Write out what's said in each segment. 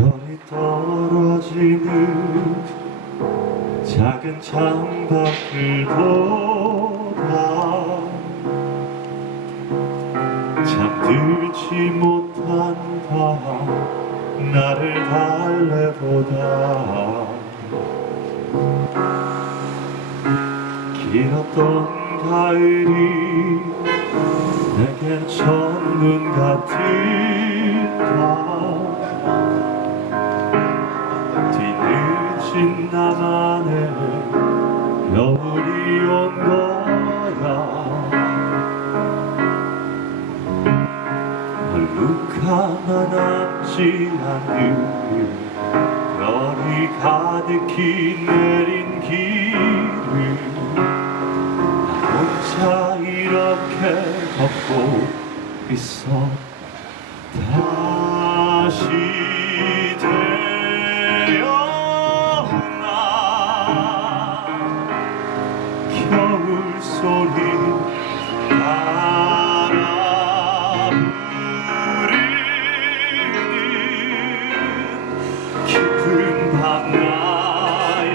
별이 떨어지는 작은 창밖을 보다 잠들지 못한 밤 나를 달래보다 길었던 가을이 내겐 첫눈 같은 밤 뒤늦은 나만의 겨울이 온 거야 얼룩 하나 남지 않은 별이 가득히 내린 길을 나 혼자 이렇게 걷고 있어 다시 태어나 겨울 소리 따라 부르는 깊은 밤 나의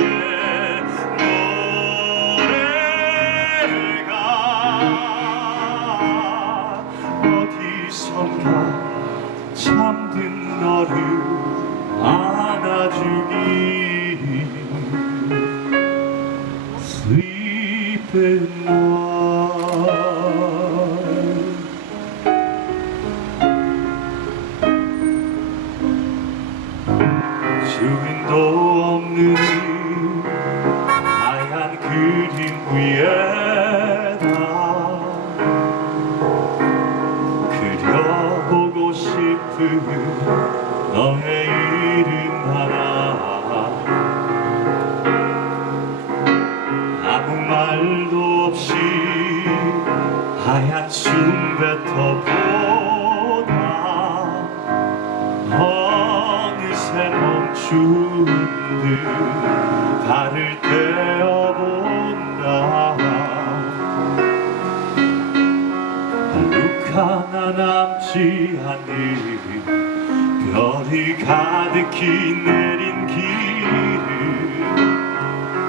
노래가 어디선가 잠든 너를 안아주기 Sleeping while 주인도 없는 하얀 그림 위에다 그려보고 싶은 너의 이름 하나 아무 말도 없이 하얀 춤 뱉어보다 어느새 멈춘 듯 발을 떼어본다 얼룩 하나 남지 않은 별이 가득히 내린 길을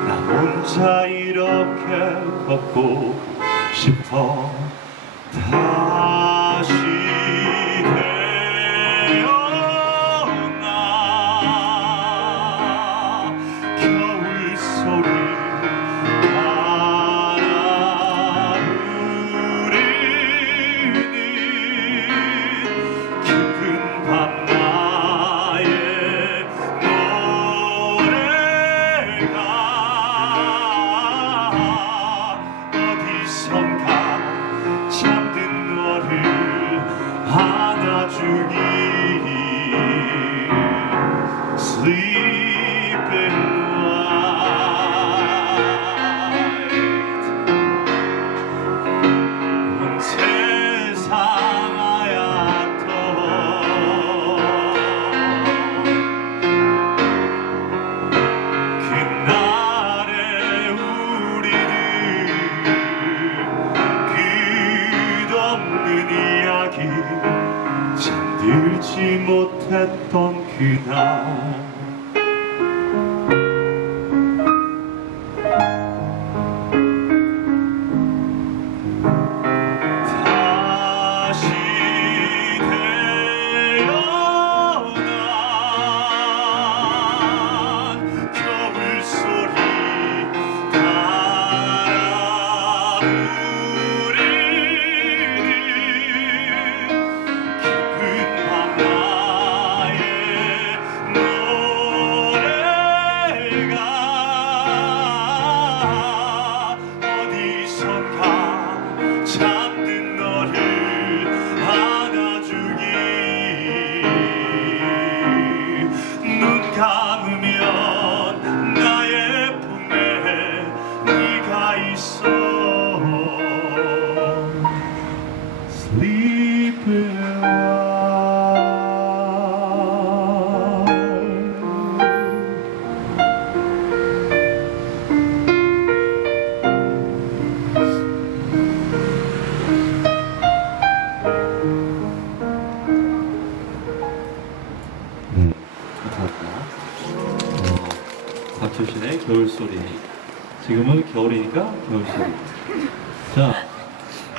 나 혼자 이렇게 걷고 싶어 다시 태어나 겨울 소리 따라 부르는 깊은 밤 나의 노래가 어디선가 잠든 너를 안아주기 Sleeping white 온 세상 하얗던 그날의 우리들 끝없는 이야기 잠들지 못했던 그날 다시 태어난 겨울 소리 따라 부르는 깊은 밤 나의 노래가 박효신의 겨울소리. 지금은 겨울이니까 겨울소리. 자,